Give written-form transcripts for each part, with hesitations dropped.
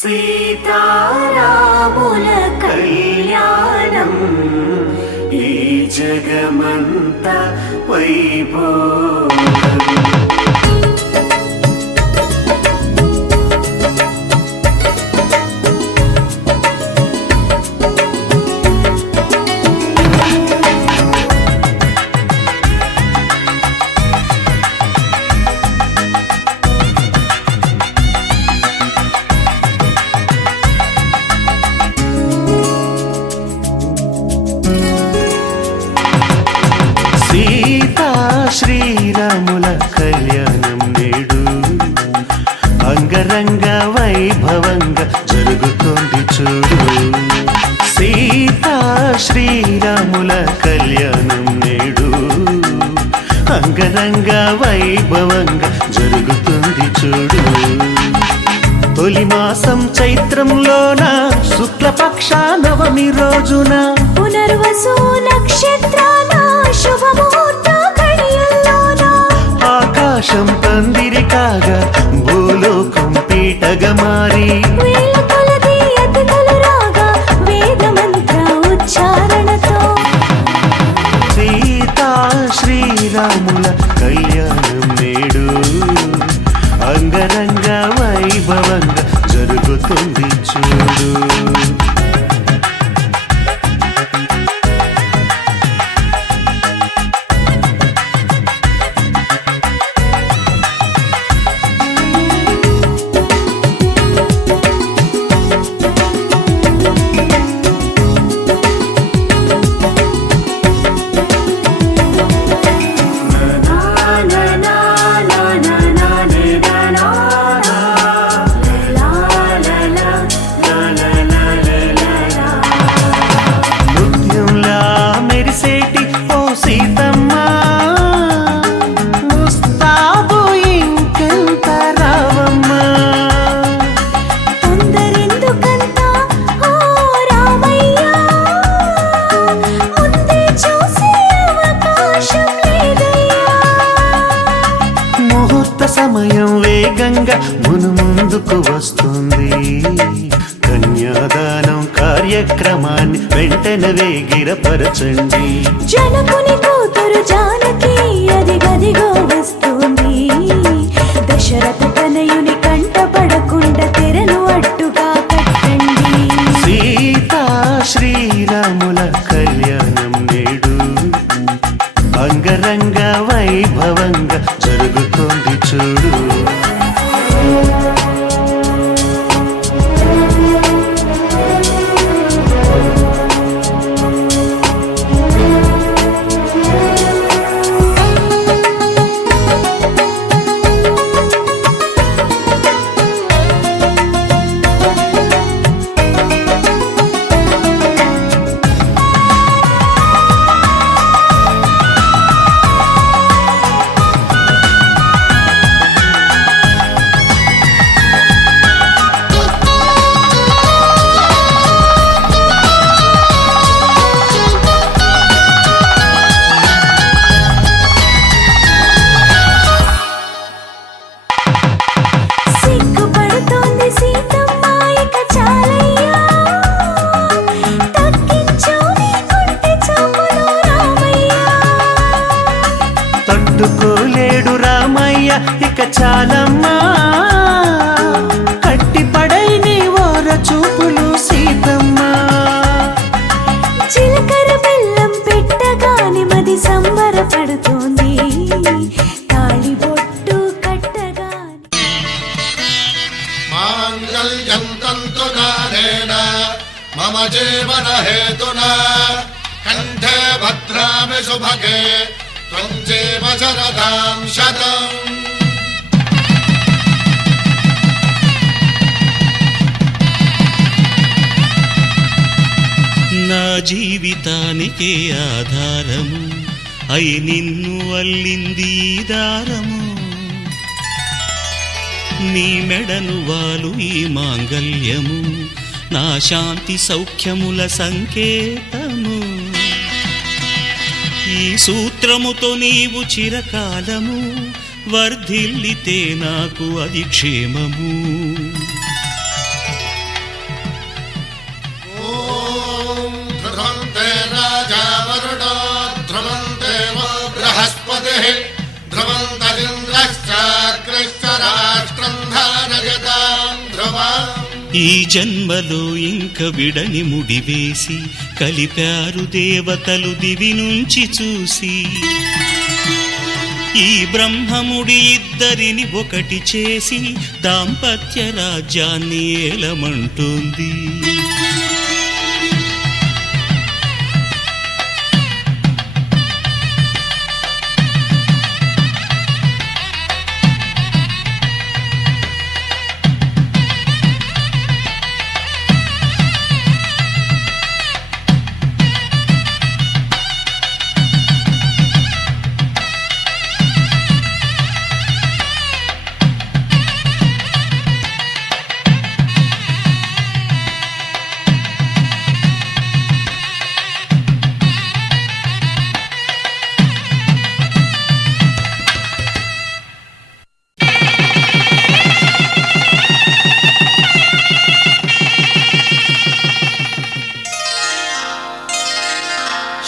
సీతారాముల కళ్యాణం ఈ జగమంతా వైభోగం. శ్రీరాముల కళ్యాణం నేడు అంగరంగ వైభవంగా జరుగుతోంది చూడు. సీతా శ్రీరాముల కళ్యాణం నేడు అంగరంగ వైభవంగా జరుగుతుంది చూడు. తొలి మాసం చైత్రంలోన శుక్లపక్ష నవమి రోజున పునర్వసు నక్షత్రాన శుభముహూర్త ఆకాశం పందిరి కాగా భూలోకం పీటగా మారి వేల కొలది అతిథులు రాగా వేద మంత్ర ఉచ్చారణతో సీతా శ్రీరాముల కళ్యాణం నేడు అంగరంగ వైభవంగా జరుగుతుంది చూడు. సమయం వేగంగా ముందుకు వస్తుంది. కన్యాదానం కార్యక్రమాన్ని వెంటనే వేగిరపరచండి. జనకుని కూతురు జానకి అదిగదిగో వస్తుంది. దశరథ తనయుని కంటపడకుండా తెరను అడ్డుగా కట్టండి. సీతా శ్రీరాముల కళ్యాణం నేడు అంగరంగ వైభవంగా జరుగుతోంది చూడు. తట్టుకోలేడు రామయ్య ఇక చాలమ్మా, కట్టిపడై నీ ఓర చూపులు సీతమ్మ. చిలకర బెల్లం పెట్టగాని మది సంబరపడుతోంది. తాళి బొట్టు కట్టగాని మాంగళ్యం తంతునానేన మమ జీవన హేతునా కంఠే భద్రామి శుభగే త్వం జీవ శరదాం శతం. నా జీవితానికే ఆధారము అయి నిన్ను అల్లింది దారము. నీ మెడను వాలు ఈ మాంగల్యము నా శాంతి సౌఖ్యముల సంకేతము. ఈ సూత్రముతో నీవు చిరకాలము వర్ధిల్లితే నాకు అది క్షేమము. ఈ జన్మలో ఇంక విడని ముడివేసి కలిపారు దేవతలు దివి నుంచి చూసి. ఈ బ్రహ్మముడి ఇద్దరిని ఒకటి చేసి దాంపత్య రాజ్యాన్ని ఏలమంటుంది.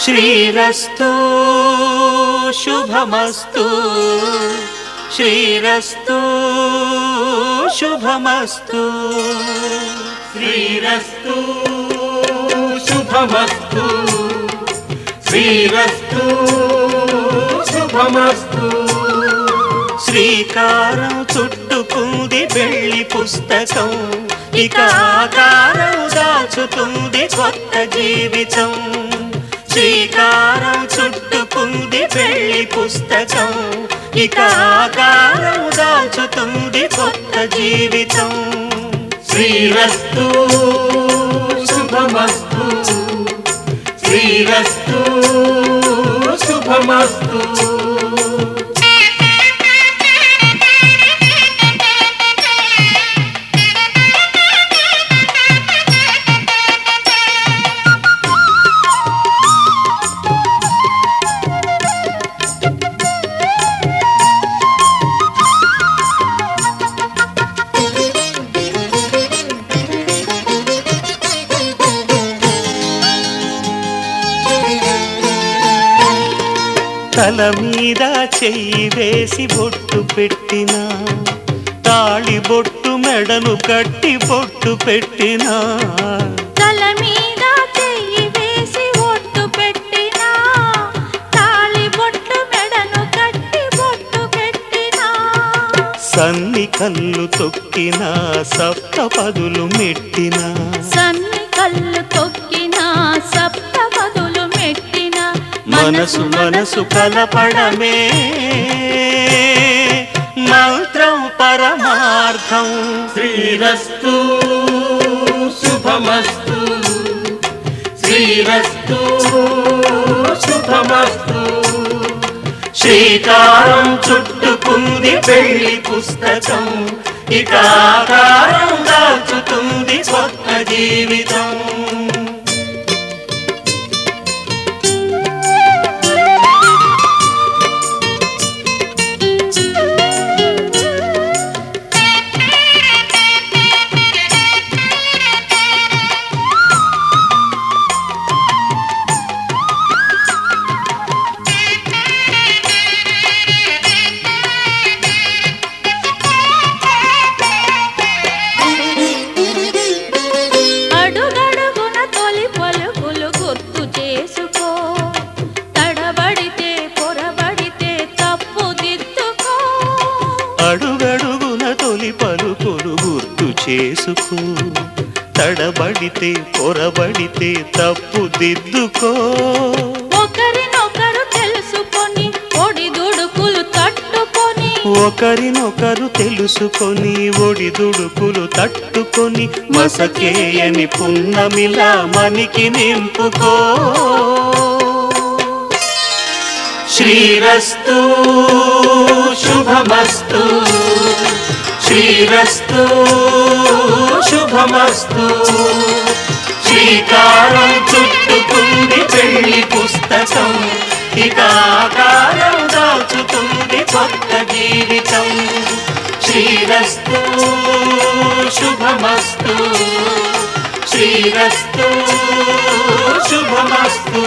శ్రీరస్తు శుభమస్తు, శ్రీరస్తు శుభమస్తు, శ్రీరస్తు శుభమస్తు, శ్రీరస్తు శుభమస్తు. శ్రీకారం చుట్టుకుంది పెళ్లి పుస్తకం, ఇక ఆకారం దాచుతుంది కొత్త జీవితం. శ్రీకారం చుట్టుకుంది పెళ్లి పుస్తకం, ఇక ఆకారం దాచుతుంది కొత్త జీవితం. శ్రీరస్తు శుభమస్తు, శ్రీరస్తు శుభమస్తు. తల మీద చెయ్యి వేసి బొట్టు పెట్టినా, తాళి బొట్టు మెడను కట్టి బొట్టు పెట్టినా, తల మీద చెయ్యి వేసి బొట్టు పెట్టినా, తాళి బొట్టు మెడను కట్టి బొట్టు పెట్టినా, సన్ని కళ్ళు తొక్కినా సప్త పదులు మెట్టినా, సన్ని కళ్ళు తొక్కినా సప్త పదులు మెట్టినా, మనసు మనసు కలపడమే మంత్రం పరమార్థం. శ్రీరస్తు శుభమస్తు, శ్రీరస్తు శుభమస్తు. శ్రీకారం చుట్టుకుంది పెళ్లి పుస్తకం, ఇక ఆకారం దాచుతుంది కొత్త జీవితం. అడుగడుగున తొలి పలుకులు గుర్తు చేసుకో, తడబడితే పొరబడితే తప్పు దిద్దుకో. అడుగడుగున తొలి పలుకులు గుర్తు చేసుకో, తడబడితే పొరబడితే తప్పు దిద్దుకో. ఒకరినొకరు తెలుసుకొని ఒడిదుడుకులు తట్టుకొని, ఒకరినొకరు తెలుసుకొని ఒడిదుడుకులు తట్టుకొని, మసకేయని పున్నమిలా మనికి నింపుకో. శ్రీరస్తు శుభమస్తు, శ్రీరస్తు శుభమస్తు. శ్రీకారం చుట్టుకుంది పెళ్లి పుస్తకం, ఇక ఆకారం దాచుతుంది కొత్త జీవితం. శ్రీరస్తు శుభమస్తు, శ్రీరస్తు శుభమస్తు.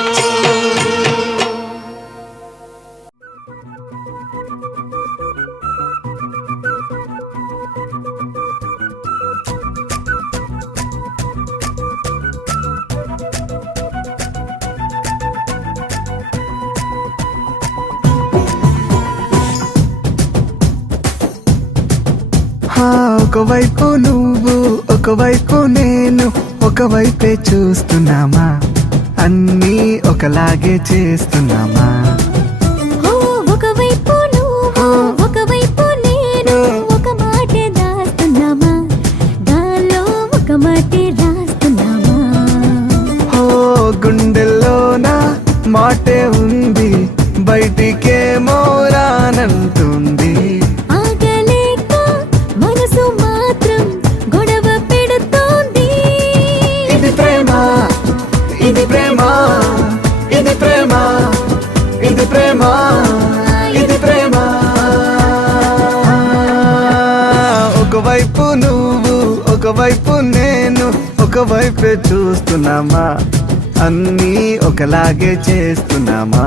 ఒకవైపు నువ్వు ఒకవైపు నేను ఒకవైపే చూస్తున్నామా అన్నీ ఒకలాగే చేస్తున్నామా ఓ ఒకవైపు నువ్వు ఒకవైపు నేను ఒక మాటే దాస్తున్నామా గాల్లో ఒక మాటే రాస్తున్నామా ఓ గుండెల్లోన మాటే ఉంది బయటికేమో రానంటుంది ఆగలేక మనసు మాత్రం గొడవ పెడుతోంది ఇది ప్రేమ ఇది ప్రేమ ఇది ప్రేమ ఇది ప్రేమ ఇది ప్రేమ ఒకవైపు నువ్వు ఒకవైపు నేను ఒకవైపే చూస్తున్నామా అన్నీ ఒకలాగే చేస్తున్నామా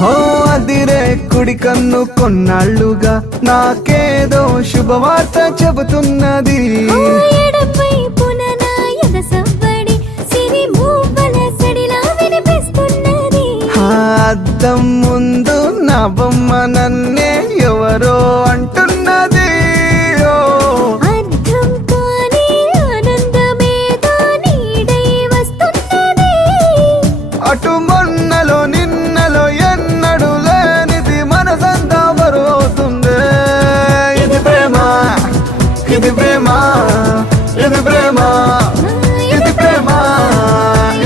హో అదిరే కుడి కన్ను కొన్నాళ్ళుగా నాకేదో శుభవార్త చెబుతున్నది ఓ ఎడమవైపున నా ఎదసవ్వడి సిరి మూవల సడిలా వినిపిస్తున్నది ఆ అద్దం ముందు నా బొమ్మ నన్నే ఎవరో అంటున్నది ఓ అర్థం కాని ఆనందమేదో నీడై వస్తున్నది అటు మొన్నలో నిన్నలో ఎన్నడు లేనిది మనసంతా బరువవుతుంది ఇది ప్రేమ ఇది ప్రేమ ఇది ప్రేమ ఇది ప్రేమ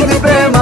ఇది ప్రేమ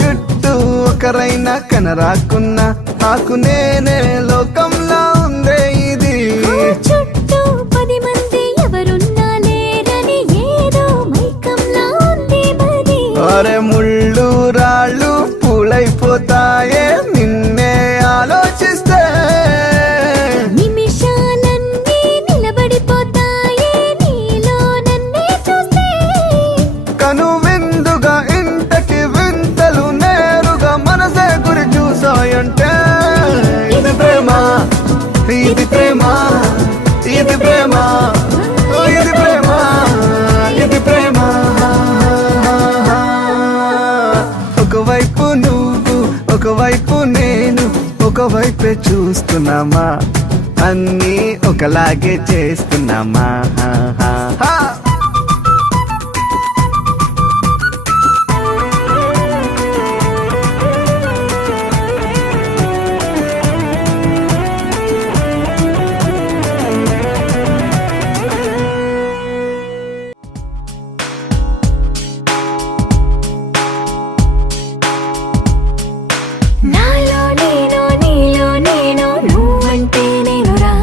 చుట్టూ ఒకరైనా కనరాకున్నా నాకు నేనే లోకంలా ఉందే ఇది ఓ చుట్టూ 10 మంది ఎవరున్నా లేరని ఏదో మైకంలా ఉంది మది అరే ముళ్ళు రాళ్ళు పూలైపోతాయే నిన్నే ఆలోచిస్తే నిమిషాలన్నీ నిలబడిపోతాయే నీలో నన్నే చూస్తే కను విందుగా ఇంతకి వింతలు నేరుగా మనసే గురి చూసాయంటే ఇది ప్రేమ ఇది ప్రేమ ఇది ప్రేమ ఇది ప్రేమ ఇది ప్రేమ ఒకవైపు నువ్వు ఒకవైపు నేను ఒకవైపే చూస్తున్నామా అన్నీ ఒకలాగే చేస్తున్నామా నాలో నేను నీలో నేను నువ్వంటే నేనురా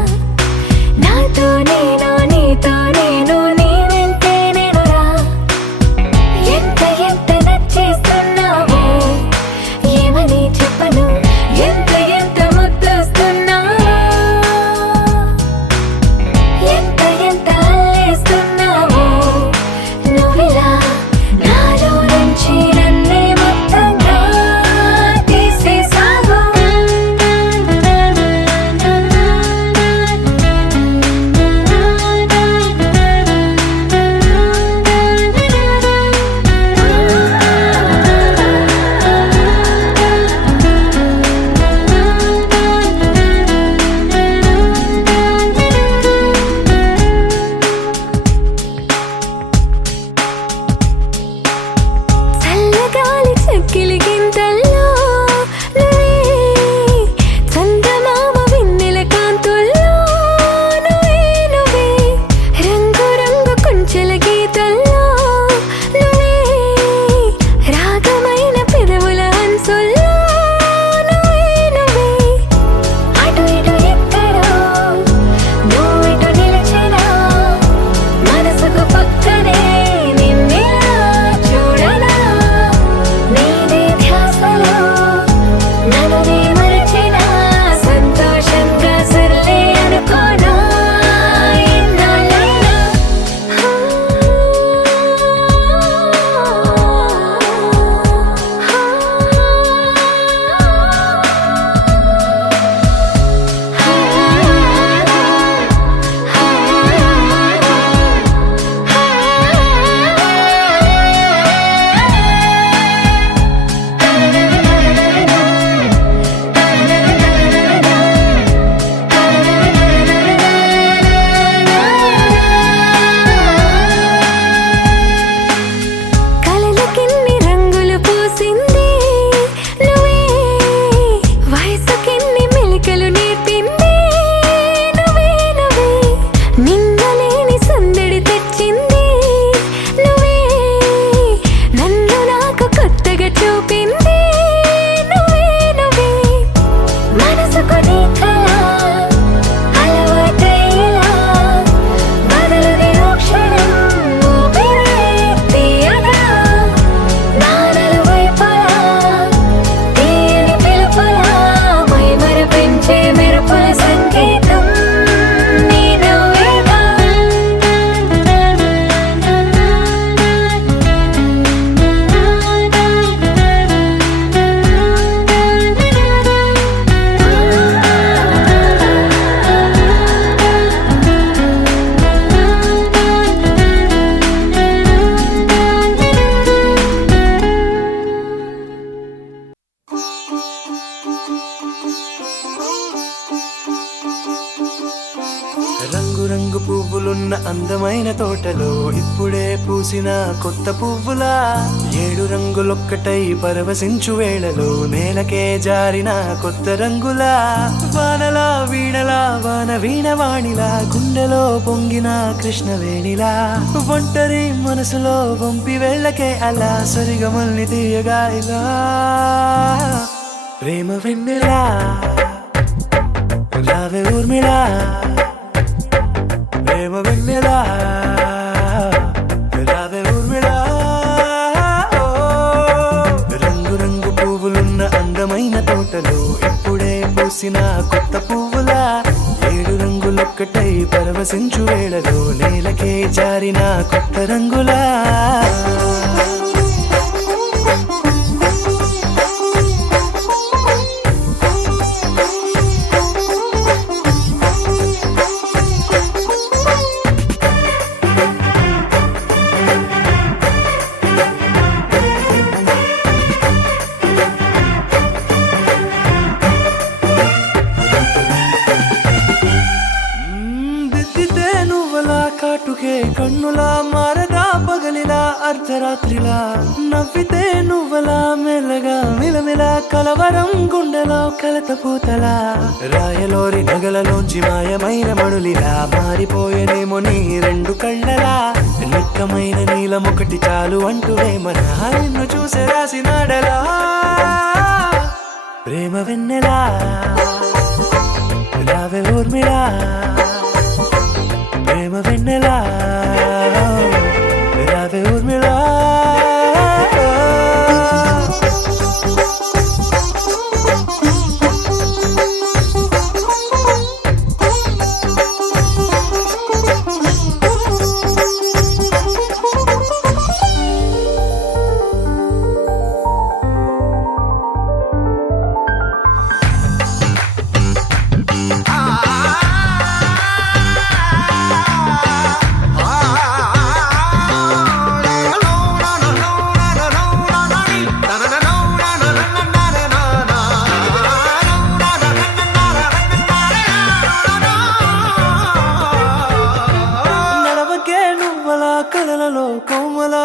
నాతో నేను నీతో నేను నీవే రంగు పువ్వులున్న అందమైన తోటలో ఇప్పుడే పూసిన కొత్త పువ్వులా 7 రంగులొక్కటై పరవశించు వేళలో నేలకే జారిన కొత్త రంగులా వానలా వీణలా వాన వీణవాణిలా గుండెలో పొంగిన కృష్ణవేణిలా ఒంటరి మనసులో వంపి వెళ్ళకే అలా సరిగమల్ని తీయగా ఇలా ప్రేమ వెన్నెలా రావే ఊర్మిళా ప్రేమ వెన్నెలా రావే ఊర్మిళా రంగు రంగు పువ్వులున్న అందమైన తోటలో ఇప్పుడే పూసిన కొత్త పువ్వులా 7 రంగులొక్కటై పరవశించు వేళలో నేలకే జారిన కొత్త రంగులా దిద్దితే నువ్వలా కాటుకే కన్నులా మారదా పగలిలా అర్ధరాత్రిలా నవ్వితే నువ్వలా మెల్లగా మిలమిలా కలవరం గుండెలో కలత పూతలా రాయలోరి నగలలోంచి మాయమైన మణులిలా మారిపోయేనేమో నీ 2 కళ్ళలా నిక్కమైన నీలం ఒకటి చాలు అంటూ వేమన నిన్ను చూసే రాసినాడలా ప్రేమ వెన్నెలా రావే ఊర్మిళా ప్రేమ వెన్నెలా రావే ఊర్మిళా నడవకే నువ్వలా కలలలో కోమలా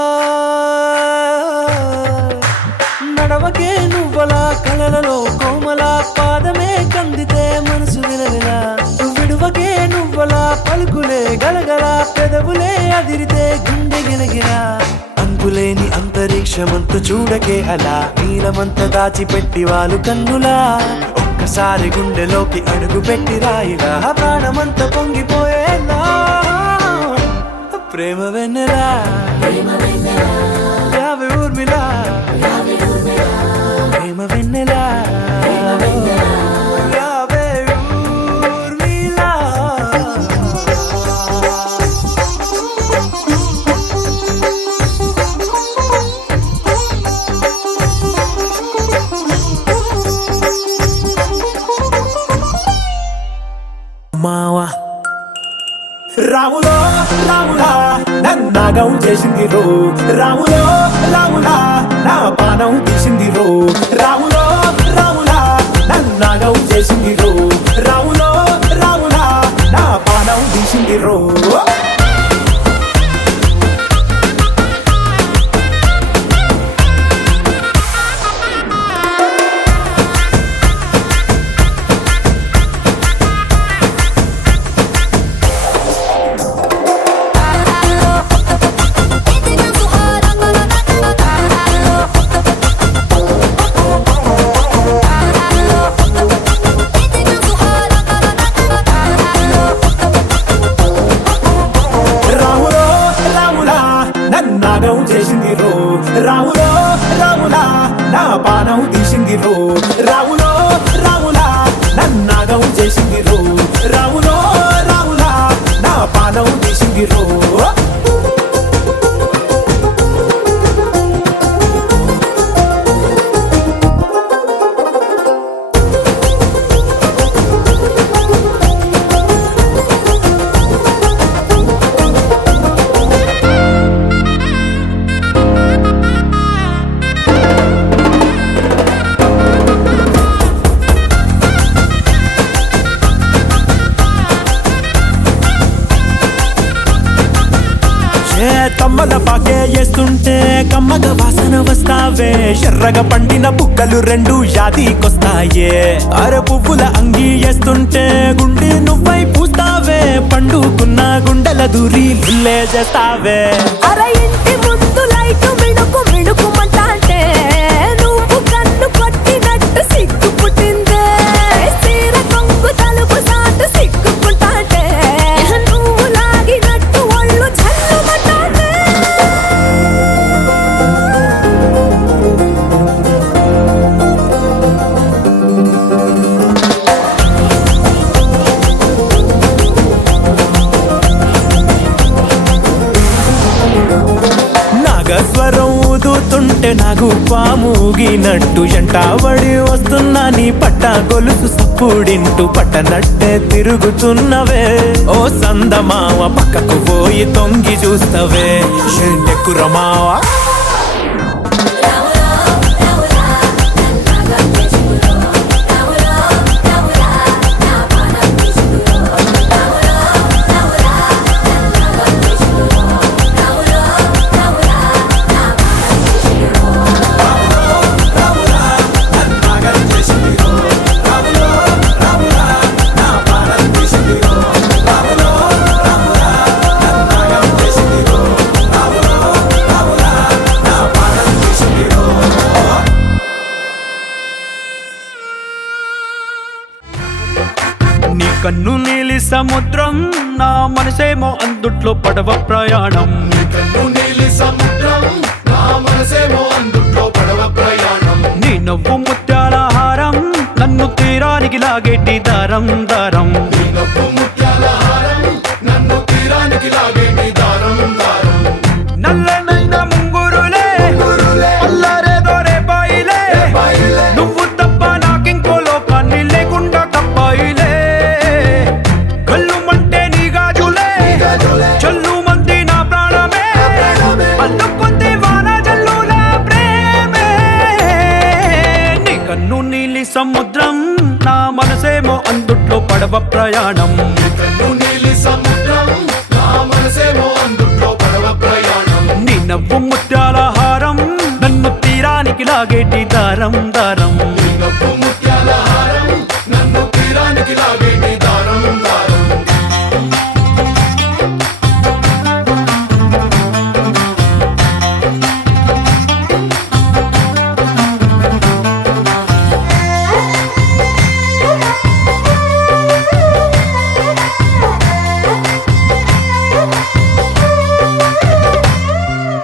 నడవకే నువ్వలా కలలలో కోమలా పాదమే కందితే మనసు విలవిలా విడువకే నువ్వలా పలుకులే గలగల పెదవులే అదిరితే గుండె గిలగిలా అంతులేని అంతరిక్షమంత చూడకే అలా నీలమంత దాచిపెట్టి వాళ్ళు కన్నులా ఒక్కసారి గుండెలోకి అడుగు పెట్టి రాయిలా ప్రాణమంత పొంగిపోయేలా ప్రేమ వెన్నెలా రావే ఊర్మిళా ప్రేమ వెన్నెలా రావే ఊర్మిళా మావా రాములో రాములా నన్నాగం చేసింది రో రాములో రాములా నా పానం తీసింది రో రాములో రాములా నన్నాగం చేసింది రో రాములో రాములా నా పానం తీసింది రో నన్నాగం చేసింది రో రాములో రాములా నా పానం తీసింది రో రాములో రాములా నన్నాగం చేసింది రో రాములో రాములా నా పానం తీసింది రో కమ్మగ వాసన వస్తావే ఎర్రగా పండిన బుక్కలు రెండు యాదికొస్తాయే అర పువ్వుల అంగి వేస్తుంటే గుండె నువ్వై పూస్తావే పండుకున్న గుండెల దూరి లుల్లే చేస్తావే అరే ఇంటి ముందు లైట్ మిణుకు మిణుకుమంటే నువ్వు కన్ను కొట్టినట్టు సిగ్గు పుట్టిందే చీర కొంగు తలుపు సాటు సిగ్గుకుంటాంటే నువ్వు లాగినట్టు ఒళ్ళు జల్లుమంటాంటే నాగస్వరం ఊదుతుంటే నాకు పాముగినట్టు ఎంటావడి వస్తున్నా నీ పట్ట గొలుసు సప్పుడింటూ పట్టనట్టే తిరుగుతున్నవే ఓ సందమావ పక్కకు పోయి తొంగి చూస్తవే ఎక్కురమావా నీ కన్ను నీలి సముద్రం నా మనసేమో అందుట్లో పడవ ప్రయాణం నీలి సముద్రం నా మనసేమో అందుట్లో పడవ ప్రయాణం నీ నవ్వు ముత్యాల హారం నన్ను తీరానికి లాగేటి దారం దారం నీ నవ్వు ముత్యాల హారం నన్ను తీరానికి లాగేటి దారం దారం నల్లనైన ముంగురులే అల్లారేదో రేపాయిలే నువ్వు తప్ప నాకింకో లోకాన్ని లేకుండా కప్పాయిలే కళ్ళుమంటే నీ గాజులే చల్లు మంది నా ప్రాణమే అల్లుకుంది వాన జల్లుల ప్రేమే నీ కన్ను నీలి సముద్రం నా మనసేమో అందుట్లో పడవ ప్రయాణం కన్ను నీలి సముద్రం నా మనసేమో అందుట్లో పడవ ప్రయాణం నీ నవ్వు ముత్యాల హారం నన్ను తీరానికి లాగేటి దారం దారం నీ నవ్వు ముత్యాల హారం నన్ను తీరానికి లాగేటి దారం దారం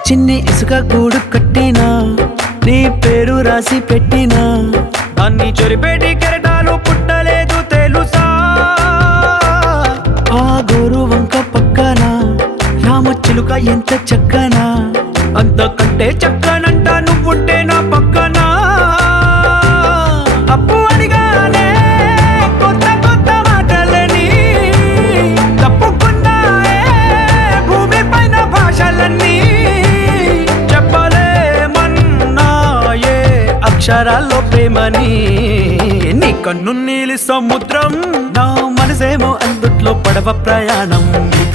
చిన్ని ఇసుక గూడు కట్టినా నీ పేరు రాసి పెట్టినా దాన్ని చొరిపేటి కెరటాలు పుట్టలేదు తెలుసా ఆ గోరు వంక పక్కన రామచిలుక ఎంత చక్కనా అంతకంటే చక్కనంట నువ్వుంటే నా పక్కన అప్పు అడిగానే కొత్త కొత్త మాటలని తప్పుకున్నాయే భూమి పైన భాషలన్నీ చెప్పలేమన్నాయే అక్షరాల్లో ప్రేమని నీ కన్ను నీలి సముద్రం నా మనసేమో అందుట్లో పడవ ప్రయాణం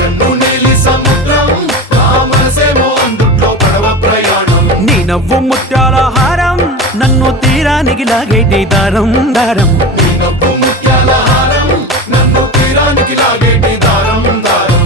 కన్ను నీలి సముద్రం నా మనసేమో అందుట్లో పడవ ప్రయాణం నీ నవ్వు ముత్యాల హారం నన్ను తీరానికి లాగేటి దారం దారం నీ నవ్వు ముత్యాల హారం నన్ను తీరానికి లాగేటి దారం దారం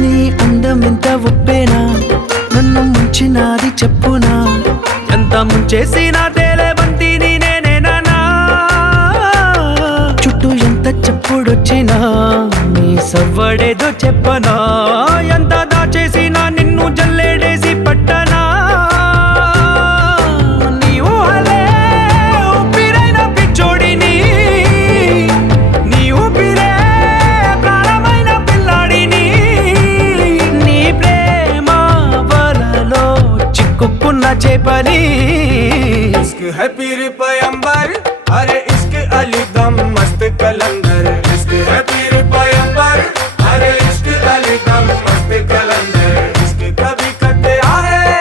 నీ అందం ఎంత ఒప్పేనా నన్ను ముంచినాది చెప్పునా ఎంత ముంచేసిన తేలేబంతి నేనేనా చుట్టూ ఎంత చెప్పుడొచ్చినా నీ సవ్వడేదో చెప్పనా ఎంత దాచేసినా నిన్ను జల్లేడేసి పట్టనా నీ ఊహలే ఊపిరైన పిచ్చోడిని నీ ఊపిరే ప్రాణమైన పిల్లాడిని నీ ప్రేమ వలలో చిక్కుకున్న परी इश्क है पीर पैगंबर अरे इश्क अली दम मस्त कलंदर इश्क है पीर पैगंबर अरे इश्क अली दम मस्त कलंदर इश्क कभी कतरा है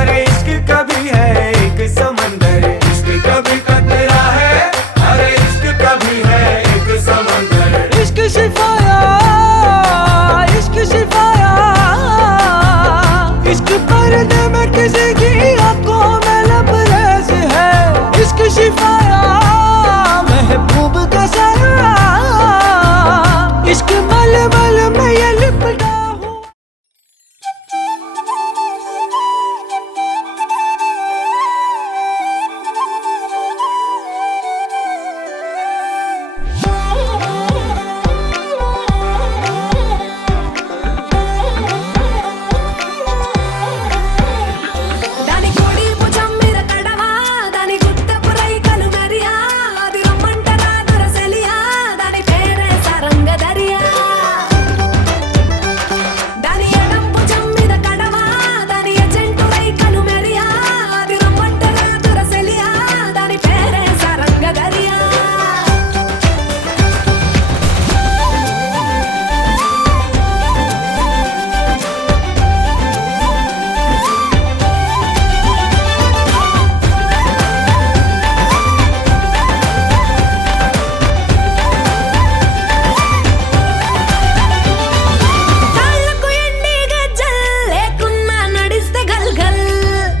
अरे इश्क कभी है एक समंदर इश्क कभी कतरा है अरे इश्क कभी है एक समंदर इश्क शिफाया इश्क शिफाया इश्क पर्दे में किसी की आंखों में लबरेज है इश्क शिफाया महबूब का साया इश्क मलमल में ये लिपटा हूँ దాని కోడి భుజం మీద కడవా దాని గుత్తపు రైకలు మెరియా అది రమ్మంటరా దొరసలియా దాని పేరే సరంగ దరియా దాని ఎడం భుజం మీద కడవా దాని ఎజెంటు రైకలు మెరియా అది రమ్మంటరా దొరసలియా దాని పేరే సరంగ దరియా కాళ్ళకు ఎండి గజ్జల్ లేకున్నా నడిస్తే గల్గల్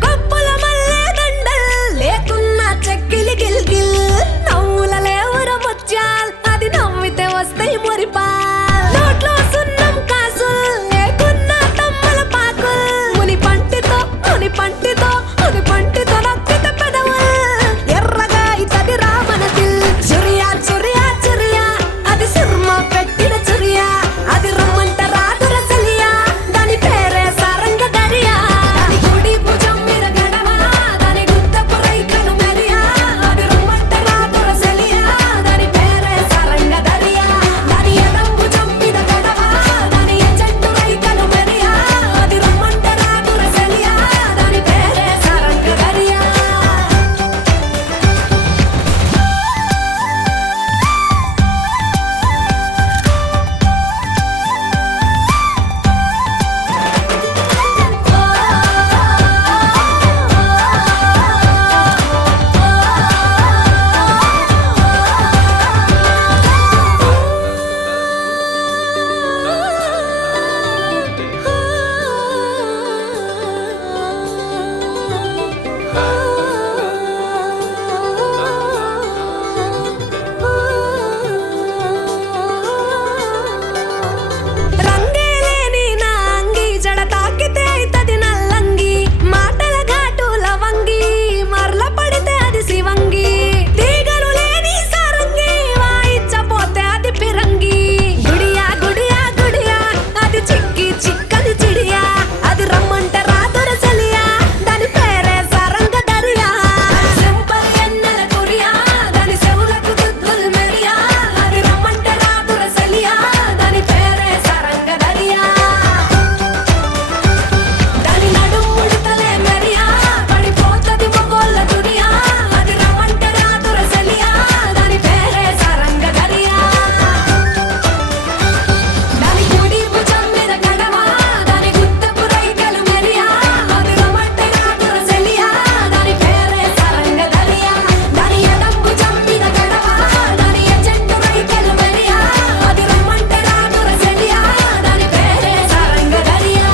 కొప్పుల మల్లె దండల్ లేకున్నా చెక్కిలి గిల్గిల్ నవ్వుల లేవుర ముత్యాల్ అది నవ్వితే వస్తాయి మురిపాల్ నోట్లో సున్నం కాసుల్ లేకున్నా తమ్మల పాకుల్ ముని పంటితో నొక్కితే పెదవుల్ ఎర్రగా ఇతది రామనదిల్ చురియా చురియా చురియా అది సుర్మ పెట్టిన చురియా అది రమ్మంట రాదురసలియా దాని పేరే సారంగ దరియా దాని కుడి భుజం మీద గడవా దాని గుత్తపు రైకలు మెరియా అది రమ్మంట రాదురసలియా దాని పేరే సారంగ దరియా దాని ఎడం భుజం మీద గడవా దాని ఎజెంటు రైకలు మెరియా అది రమ్మంట రాదురసలియా దాని పేరే సారంగ దరియా రంగేలేని నా అంగి జడ తాకితే అయితది నల్లంగి మాటల ఘాటు లవంగి మరల పడితే అది శివంగి తీగలు లేని సారంగి వాయిచ్చపోతే అది పిరంగి గుడియా గుడియా గుడియా అది చిక్కి చిక్కని చిడియా అది రమ్మంట రాదురసలియా దాని పేరే సారంగ దరియా సింపల్ ఎన్నెల కురియా దాని చెవులకు దుద్దులు మెరియా అది రమ్మంట రాదురసలియా దాని పేరే సారంగ దరియా దాని నడుము ముడతలే మెరియా పడిపోతది మొగోళ్ళ దునియా అది రమ్మంట రాదురసలియా దాని పేరే సారంగ దరియా దాని కుడి భుజం మీద గడవా దాని గుత్తపు రైకలు మెరియా అది రమ్మంట రాదురసలియా దాని పేరే సారంగ దరియా దాని ఎడం భుజం మీద గడవా దాని ఎజెంటు రైకలు మెరియా అది రమ్మంట రాదురసలియా దాని పేరే సారంగ దరియా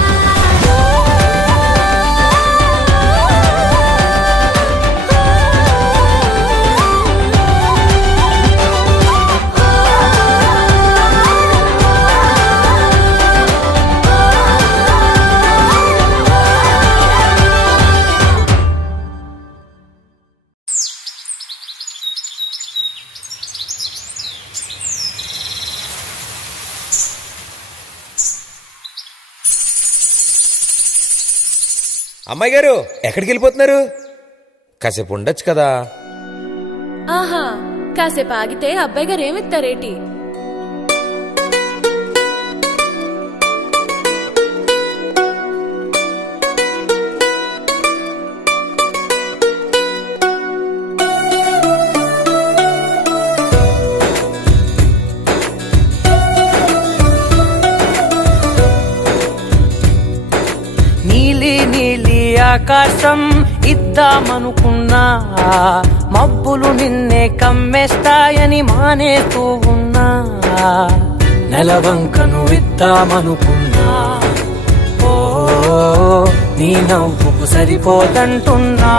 అమ్మాయి గారు ఎక్కడికి వెళ్ళిపోతున్నారు? కాసేపు ఉండొచ్చు కదా. ఆహా, కాసేపు ఆగితే అబ్బాయి గారు ఏమిస్తారేటి? ఆకాశం ఇద్దామనుకున్నా మబ్బులు నిన్నే కమ్మేస్తాయని మానేస్తూ ఉన్నా నెలవంకను ఇద్దామనుకున్నా ఓ నీ నవ్వుకు సరిపోదంటున్నా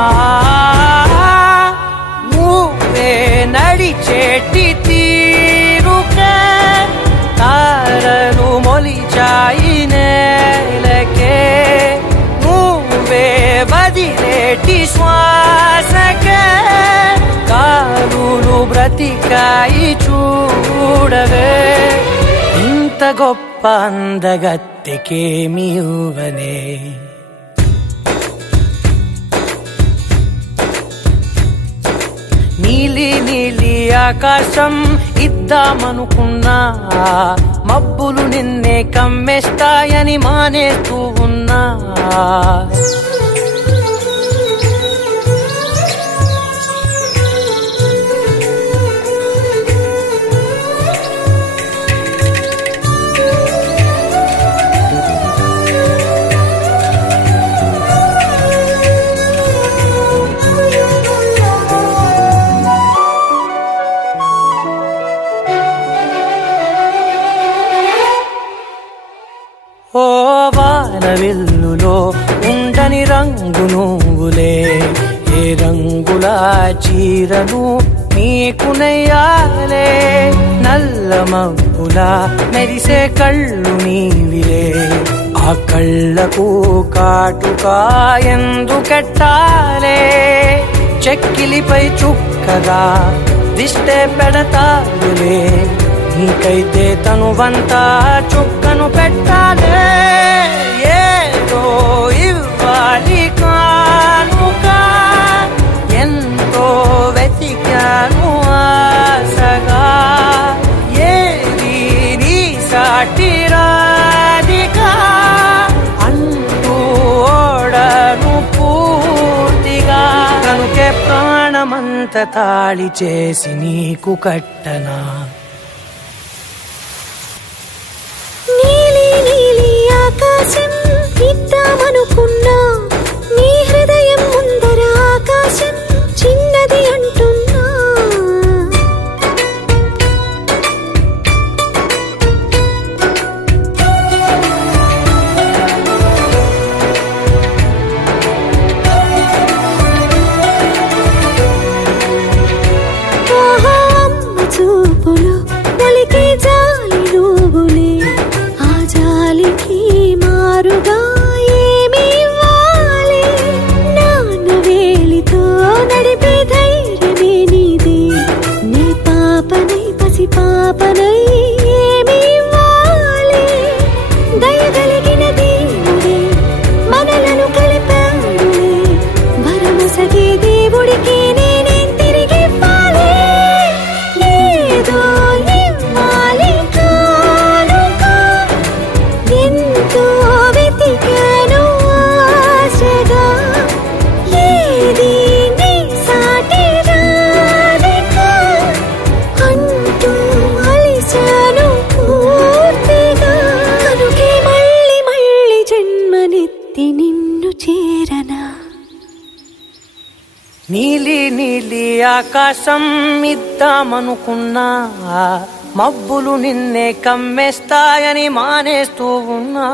నువ్వే నడిచేటి తీరుకే తారలు మొలిచాయి నేలకే నువ్వే వదిలేటి శ్వాసకే కారులు బ్రతికాయి చూడవే ఇంత గొప్ప అందగత్తెకేమి ఇవ్వనే నీలి నీలి ఆకాశం ఇద్దామనుకున్నా మబ్బులు నిన్నే కమ్మేస్తాయని మానేస్తూ ఉన్నా ఓ వానవిల్లులో ఉండని రంగు నువ్వులే ఏ రంగుల చీరను నీకు నెయ్యాలే నల్ల మబ్బుల మెరిసే కళ్ళు నీవిలే ఆ కళ్ళకు కాటుకా ఎందుకెట్టాలే చెక్కిలిపై చుక్కగా దిష్టే పెడతాయులే నీకైతే తనువంతా చుక్కను పెట్టాలే ఏదో ఇవ్వాలి కానుక ఎంతో వెతికాను ఆశగా ఏది నీ సాటి రాధికా అంటూ ఓడను పూర్తిగా కనుకే ప్రాణమంత తాళి చేసి నీకు కట్టనా ఆకాశం ఇద్దామనుకున్నా నీ హృదయం ముందర ఆకాశం చిన్నది అంటున్నా అమ్మ చూపులు ఒలికి జాలి నువ్వులే ఆ జాలికి మారుగా ఏమి ఇవ్వాలి నాన్న వేలితో నడిపే ధైర్యమే నీదే నీ పాపనై పసి పాపనై ఏమి ఇవ్వాలి దయగలిగిన దేవుడే మనలను కలిపాడులే వరమసగే దేవుడికి నేనేం తిరిగి ఇవ్వాలి ఏదో ఇవ్వాలి కానుక ఎంతో వెతికాను ఆశగా ఏది నీ సాటి రాధిక అంటూ అలిశాను పూర్తిగా కనుకే మళ్ళీ మళ్ళీ జన్మనెత్తి నిన్ను చేరనా నీలి నీలి ఆకాశం ఇద్దామనుకున్నా మబ్బులు నిన్నే కమ్మేస్తాయని మానేస్తూ ఉన్నా